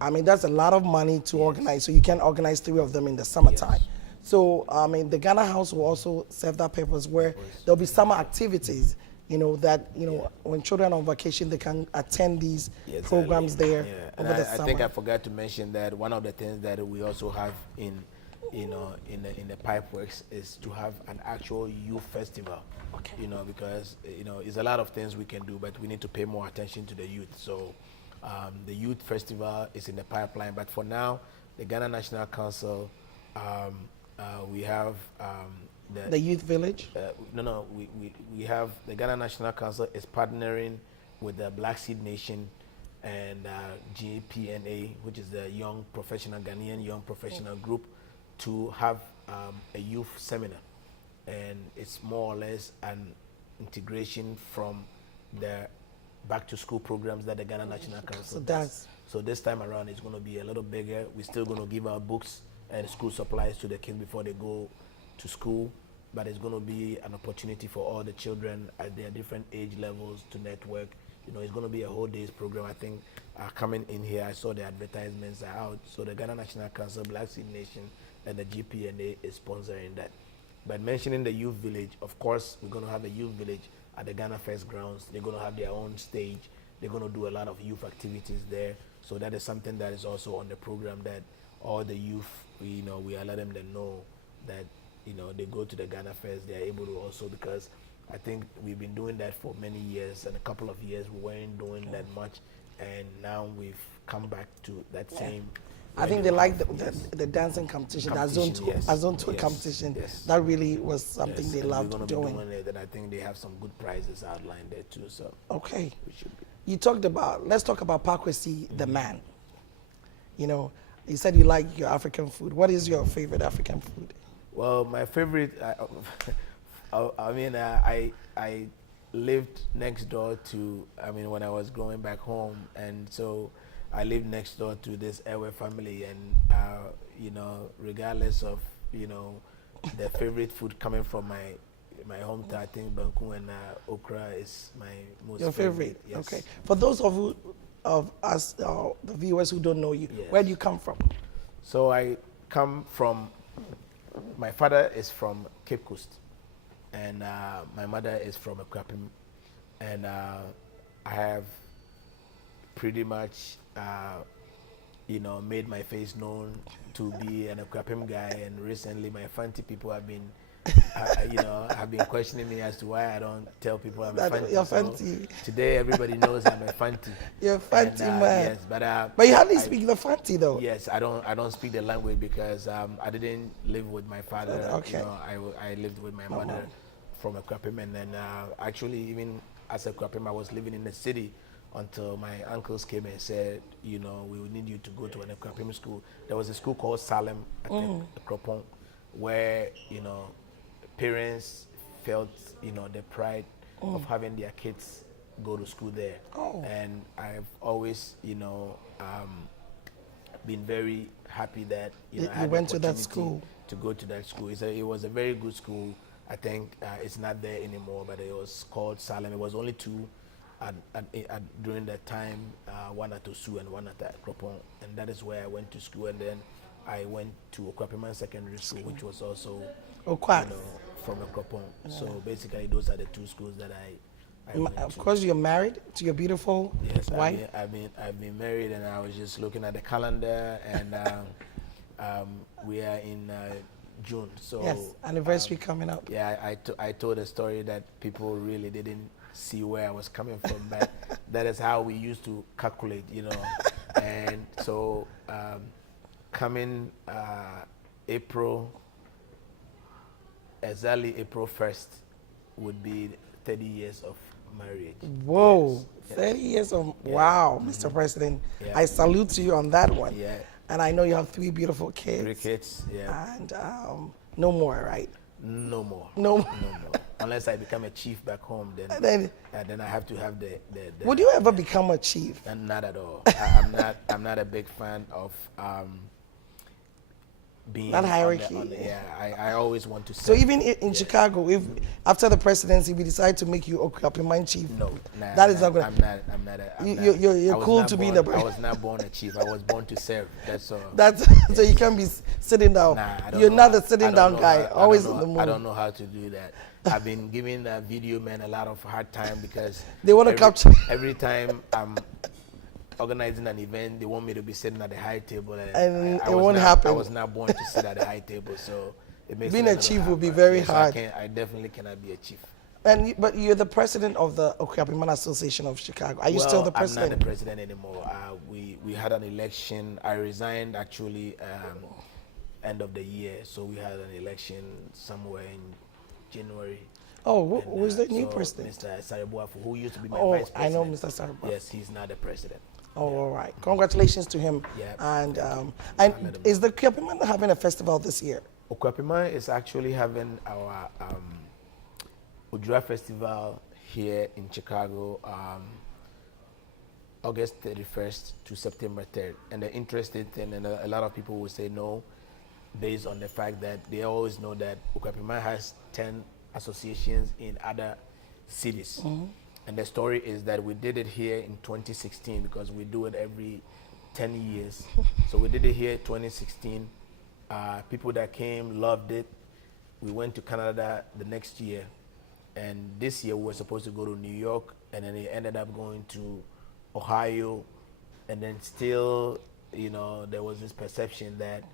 I mean that's a lot of money to organize. So you can organize 3 of them in the summertime. So I mean the Ghana House will also serve that purpose where there'll be summer activities. When children are on vacation, they can attend these programs there over the summer. I think I forgot to mention that one of the things that we also have in the Pipeworks is to have an actual youth festival. Okay. Because it's a lot of things we can do, but we need to pay more attention to the youth. So the youth festival is in the pipeline, but for now, the Ghana National Council, we have the youth village. We have the Ghana National Council is partnering with the Black Seed Nation and GPNA, which is the Ghanaian Young Professional Group, to have a youth seminar, and it's more or less an integration from the back to school programs that the Ghana National Council does. So this time around it's going to be a little bigger. We're still going to give out books and school supplies to the kids before they go to school, but it's going to be an opportunity for all the children at their different age levels to network. It's going to be a whole day's program. I think coming in here, I saw the advertisements are out. So the Ghana National Council, Black Seed Nation, and the GPNA is sponsoring that. But mentioning the youth village, of course, we're going to have a youth village at the Ghana Fest grounds. They're going to have their own stage. They're going to do a lot of youth activities there. So that is something that is also on the program, that all the youth, we are letting them know that, they go to the Ghana Fest, they're able to also, because I think we've been doing that for many years, and a couple of years we weren't doing that much, and now we've come back to that same. I think they like the dancing competition, that zone 2 competition. Yes. That really was something they loved doing. Be doing it, and I think they have some good prizes outlined there too. So okay, we should be. Let's talk about Kwasi, the man. You said you like your African food. What is your favorite African food? Well, my favorite, I lived next door to, when I was growing back home, and so I lived next door to this Ewe family, and regardless of the favorite food coming from my hometown, I think banku and okra is my most your favorite. Yes. Okay. For those of us, the viewers who don't know you, where do you come from? So I come from. My father is from Cape Coast, and my mother is from Akwapim, and I have pretty much, made my face known to be an Akwapim guy, and recently my Fanti people have been, have been questioning me as to why I don't tell people I'm a Fanti. You're Fanti. Today everybody knows I'm a Fanti. You're a Fanti, man. Yes, but you hardly speak the Fanti though. Yes, I don't speak the language because I didn't live with my father. Okay. I lived with my mother from Akwapim, and then actually even as Akwapim I was living in the city until my uncles came and said, we would need you to go to an Akwapim school. There was a school called Salem at Akropong, where parents felt the pride of having their kids go to school there. And I've always been very happy that I had went the to that opportunity school. To go to that school. It was a very good school. I think it's not there anymore, but it was called Salem. It was only 2 during that time, one at Osu and one at Akropong, and that is where I went to school. And then I went to Okwapiman Secondary School, which was also from Akropong. So basically, those are the 2 schools that I went of to. course, you're married to your beautiful wife. I've been married, and I was just looking at the calendar, and we are in June. So yes, anniversary coming up. Yeah, I told a story that people really didn't see where I was coming from, but that is how we used to calculate, and so coming April, exactly April 1st would be 30 years of marriage. Whoa, Yes. 30 years of, wow, Mr. President. Yeah. I salute you on that one. Yeah. And I know you have 3 beautiful kids. 3 kids, yeah. And no more, right? No more. No. No more. Unless I become a chief back home, then I have to have the would you ever become a chief? And not at all. I'm not a big fan of being that hierarchy. I always want to So serve. even in Chicago, if after the presidency we decide to make you Okuapiman chief, No, that is not going. I'm not. You're cool to be the. I was not born a chief. I was born to serve. That's all. That's so you can't be sitting down. Nah, You're not the sitting down guy. Always in the mood. I don't know how to do that. I've been giving video men a lot of hard time because they want to capture. Every time I'm organizing an event, they want me to be sitting at the high table, and it won't happen. I was not born to sit at the high table, so it makes being a chief would be very hard. I definitely cannot be a chief. But you're the president of the Okuapiman Association of Chicago. Are you still the president? I'm not the president anymore. We had an election. I resigned actually end of the year, so we had an election somewhere in January. Oh, who's the new president? Mr. Saribuafu, who used to be my vice president. I know Mr. Saribuafu. Yes, he's now the president. Oh, all right. Congratulations to him. Yeah. And is the Okuapiman having a festival this year? Okuapiman is actually having our Ujura Festival here in Chicago, August 31st to September 3rd. And the interesting thing, and a lot of people will say no, based on the fact that they always know that Okuapiman has 10 associations in other cities. And the story is that we did it here in 2016 because we do it every 10 years. So we did it here in 2016. People that came loved it. We went to Canada the next year. And this year we were supposed to go to New York, and then it ended up going to Ohio. And then still, there was this perception that,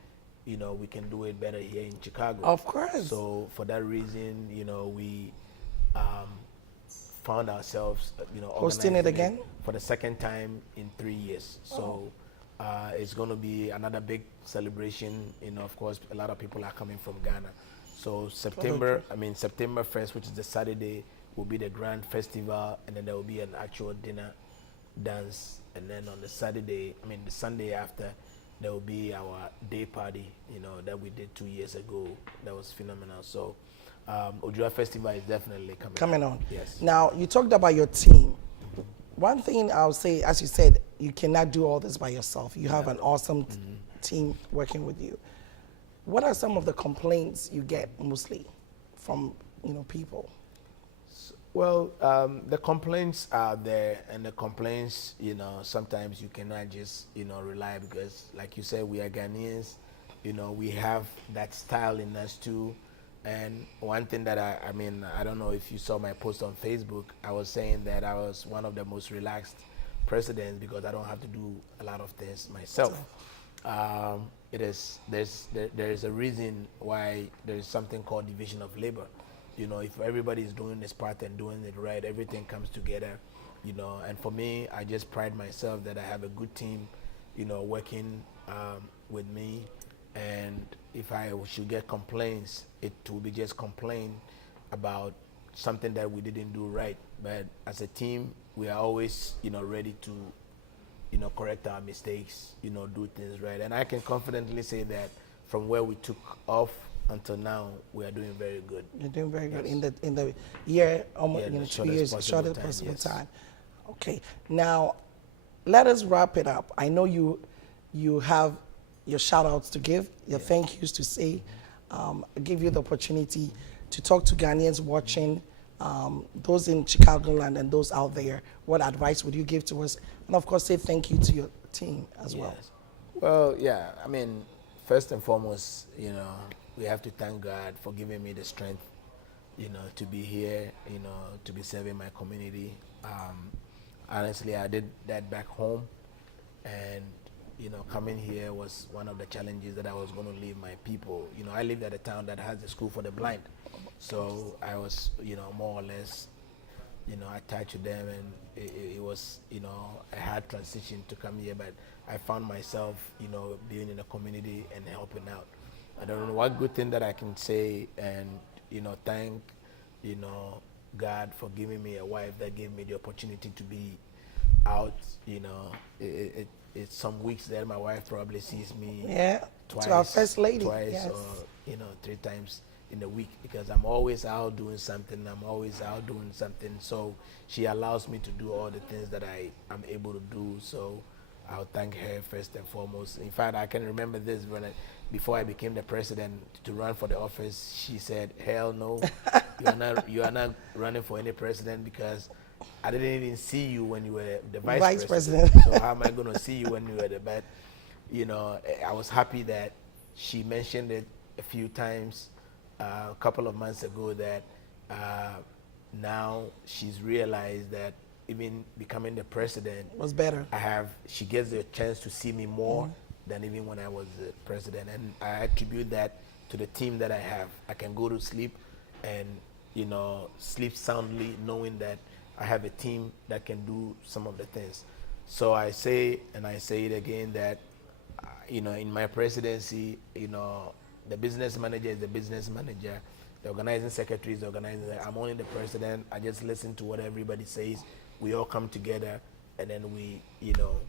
we can do it better here in Chicago. Of course. So for that reason, we found ourselves, hosting it again for the second time in 3 years. So it's going to be another big celebration. Of course, a lot of people are coming from Ghana. So September 1st, which is the Saturday, will be the grand festival, and then there will be an actual dinner, dance, and then on the Sunday after, there will be our day party, that we did 2 years ago. That was phenomenal. So Ujura Festival is definitely coming on. Yes. Now, you talked about your team. One thing I'll say, as you said, you cannot do all this by yourself. You have an awesome team working with you. What are some of the complaints you get mostly from people? Well, the complaints are there, and the complaints, sometimes you cannot just, rely, because like you said, we are Ghanaians, we have that style in us too. And one thing that I don't know if you saw my post on Facebook, I was saying that I was one of the most relaxed presidents because I don't have to do a lot of things myself. There is a reason why there is something called division of labor. If everybody is doing this part and doing it right, everything comes together. And for me, I just pride myself that I have a good team, working with me. And if I should get complaints, it will be just complain about something that we didn't do right. But as a team, we are always, ready to, correct our mistakes, do things right. And I can confidently say that from where we took off until now, we are doing very good. You're doing very good in the year, almost 2 years, shortest possible time. Okay, now let us wrap it up. I know you have your shout outs to give, your thank yous to say. Give you the opportunity to talk to Ghanaians watching, those in Chicagoland and those out there. What advice would you give to us? And of course, say thank you to your team as well. Well, first and foremost, we have to thank God for giving me the strength, to be here, to be serving my community. Honestly, I did that back home, and coming here was one of the challenges that I was going to leave my people. I lived at a town that has a school for the blind, so I was, more or less, attached to them, and it was, a hard transition to come here, but I found myself, being in the community and helping out. I don't know what good thing that I can say, and thank God for giving me a wife that gave me the opportunity to be out. It's some weeks that my wife probably sees me twice, to our first lady, twice or 3 times in a week, because I'm always out doing something. So she allows me to do all the things that I'm able to do. So I'll thank her first and foremost. In fact, I can remember this when before I became the president to run for the office, she said, "Hell no, you are not running for any president because I didn't even see you when you were the vice president. So how am I going to see you when you were the bad?" You know, I was happy that she mentioned it a few times a couple of months ago that now she's realized that even becoming the president was better. She gets the chance to see me more than even when I was the president, and I attribute that to the team that I have. I can go to sleep and, you know, sleep soundly knowing that I have a team that can do some of the things. So I say, and I say it again, that you know, in my presidency, you know, the business manager is the business manager, the organizing secretary is the organizing. I'm only the president. I just listen to what everybody says. We all come together, and then we, you know,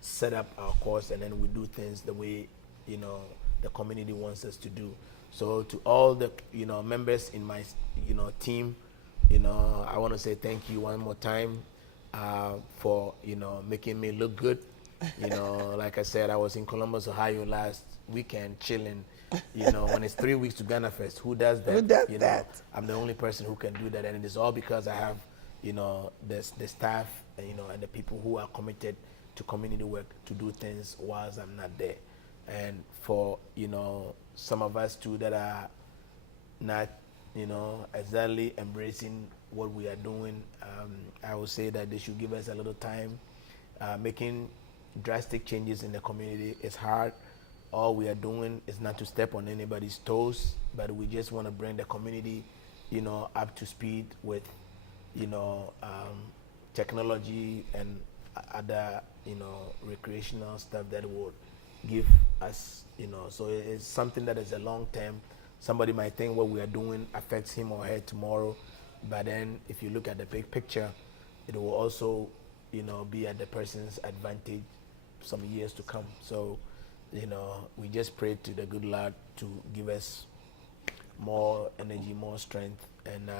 set up our course, and then we do things the way, you know, the community wants us to do. So to all the, you know, members in my, you know, team, you know, I want to say thank you one more time for, you know, making me look good. You know, like I said, I was in Columbus, Ohio last weekend chilling. You know, when it's 3 weeks to Ghana Fest, who does that? Who does you that? know, I'm the only person who can do that, and it's all because I have, you know, the staff, you know, and the people who are committed to community work to do things whilst I'm not there. And for, you know, some of us too that are not, you know, exactly embracing what we are doing, I would say that they should give us a little time. Making drastic changes in the community is hard. All we are doing is not to step on anybody's toes, but we just want to bring the community, you know, up to speed with, you know, technology and other, you know, recreational stuff that would give us, you know, so it's something that is a long term. Somebody might think what we are doing affects him or her tomorrow, but then if you look at the big picture, it will also, you know, be at the person's advantage some years to come. So, you know, we just pray to the good Lord to give us more energy, more strength, and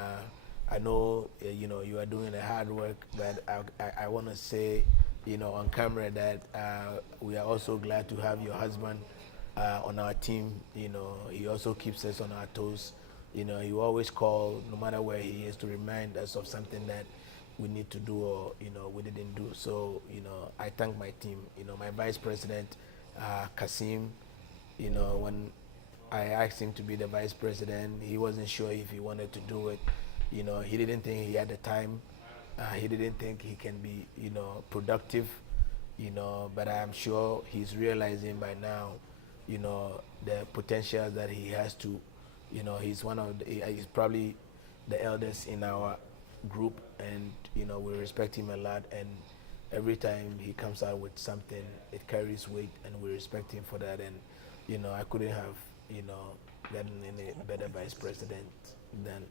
I know, you know, you are doing a hard work, but I want to say, you know, on camera that we are also glad to have your husband on our team. You know, he also keeps us on our toes. You know, he always call, no matter where he is, to remind us of something that we need to do or, you know, we didn't do. So, you know, I thank my team. You know, my vice president, Kasim, you know, when I asked him to be the vice president, he wasn't sure if he wanted to do it. You know, he didn't think he had the time. He didn't think he can be, you know, productive, you know, but I'm sure he's realizing by now, you know, the potential that he has to, you know, he's he's probably the eldest in our group, and, you know, we respect him a lot, and every time he comes out with something, it carries weight, and we respect him for that. And, you know, I couldn't have, you know, gotten any better vice president than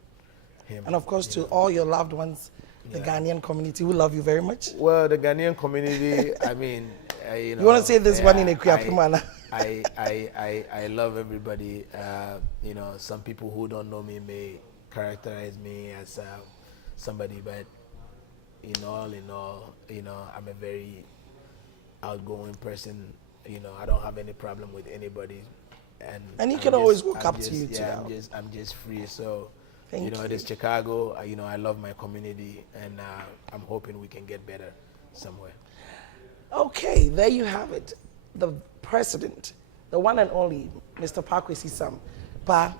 him. And of course, to all your loved ones, the Ghanaian community, we love you very much. Well, the Ghanaian community, I mean, you know. You want to say this one in a Kuyapimana? I love everybody. You know, some people who don't know me may characterize me as somebody, but in all, you know, I'm a very outgoing person. You know, I don't have any problem with anybody, and you can always walk up to you too. Yeah, I'm just free. So, Thank you know, it is Chicago. You know, I love my community, and I'm hoping we can get better somewhere. Okay, there you have it. The president, the one and only, Mr. Kwasi Sam. Pa,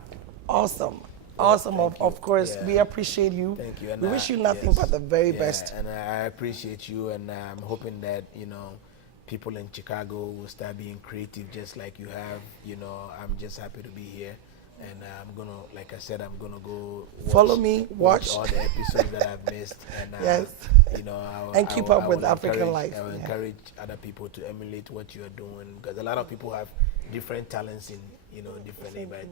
awesome. Awesome. Of course, we appreciate you. Thank you. And we wish you nothing but the very best. And I appreciate you, and I'm hoping that, you know, people in Chicago will start being creative just like you have. You know, I'm just happy to be here. And I'm gonna, like I said, I'm gonna go follow me, watch all the episodes that I've missed, and yes, you know, and keep up with African life. I will encourage other people to emulate what you are doing, because a lot of people have different talents in, you know, differently, but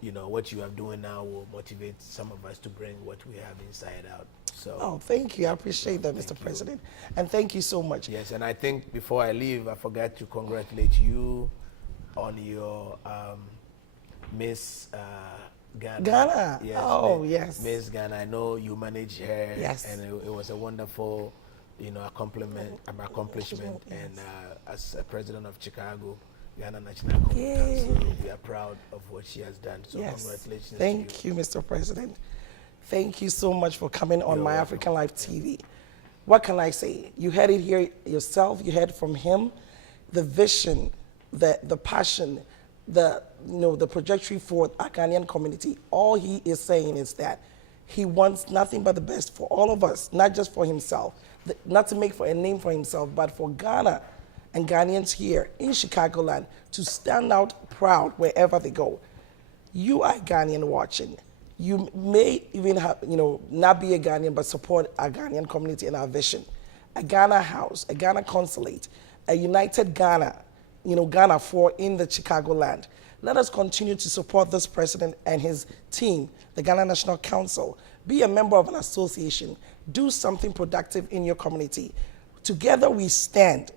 you know what you are doing now will motivate some of us to bring what we have inside out. So. Oh, thank you. I appreciate that, Mr. President, and thank you so much. Yes, and I think before I leave, I forgot to congratulate you on your. Miss Ghana. Ghana. Yes, oh, yes. Miss Ghana. I know you managed her. Yes. And it was a wonderful, you know, accomplishment. Yes. And as a president of Chicago, Ghana National Council. We are proud of what she has done. So congratulations. Thank you, Mr. President. Thank you so much for coming on My African Life TV. What can I say? You heard it here yourself. You heard from him the vision, the passion, the trajectory for our Ghanaian community. All he is saying is that he wants nothing but the best for all of us, not just for himself, not to make for a name for himself, but for Ghana and Ghanaians here in Chicagoland to stand out proud wherever they go. You are a Ghanaian watching. You may even have, not be a Ghanaian, but support our Ghanaian community and our vision. A Ghana house, a Ghana consulate, a united Ghana, Ghana for in the Chicagoland. Let us continue to support this president and his team, the Ghana National Council. Be a member of an association. Do something productive in your community. Together we stand,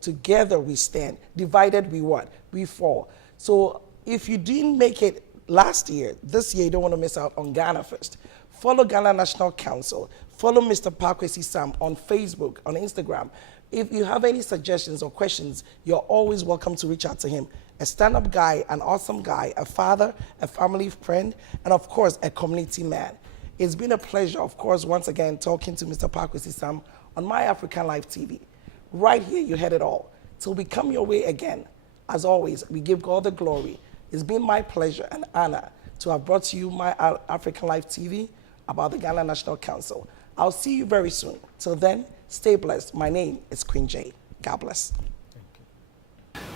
together we stand. Divided we what? We fall. So if you didn't make it last year, this year you don't want to miss out on Ghana First. Follow Ghana National Council. Follow Mr. Kwasi Sam on Facebook, on Instagram. If you have any suggestions or questions, you're always welcome to reach out to him. A stand-up guy, an awesome guy, a father, a family friend, and of course, a community man. It's been a pleasure, of course, once again, talking to Mr. Kwasi Sam on My African Life TV. Right here, you had it all. Till we come your way again, as always, we give God the glory. It's been my pleasure and honor to have brought to you My African Life TV about the Ghana National Council. I'll see you very soon. Till then, stay blessed. My name is Queen J. God bless.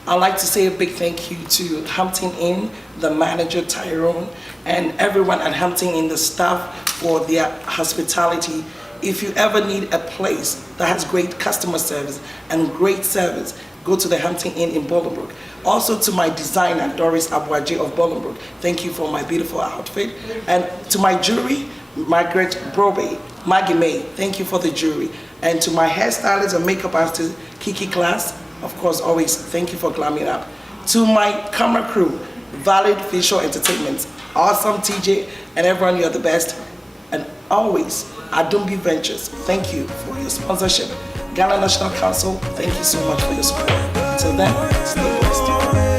I'd like to say a big thank you to Hampton Inn, the manager Tyrone, and everyone at Hampton Inn, the staff, for their hospitality. If you ever need a place that has great customer service and great service, go to the Hampton Inn in Bolingbrook. Also to my designer, Doris Abuaje of Bolingbrook, thank you for my beautiful outfit. And to my jewelry, Margaret Brobe, Maggie May, thank you for the jewelry. And to my hairstylist and makeup artist, Kiki Class, of course, always thank you for glamming up. To my camera crew, Valid Visual Entertainment, awesome TJ, and everyone, you're the best. And always, Adumbi Ventures, thank you for your sponsorship. Ghana National Council, thank you so much for your support. Until then, stay blessed.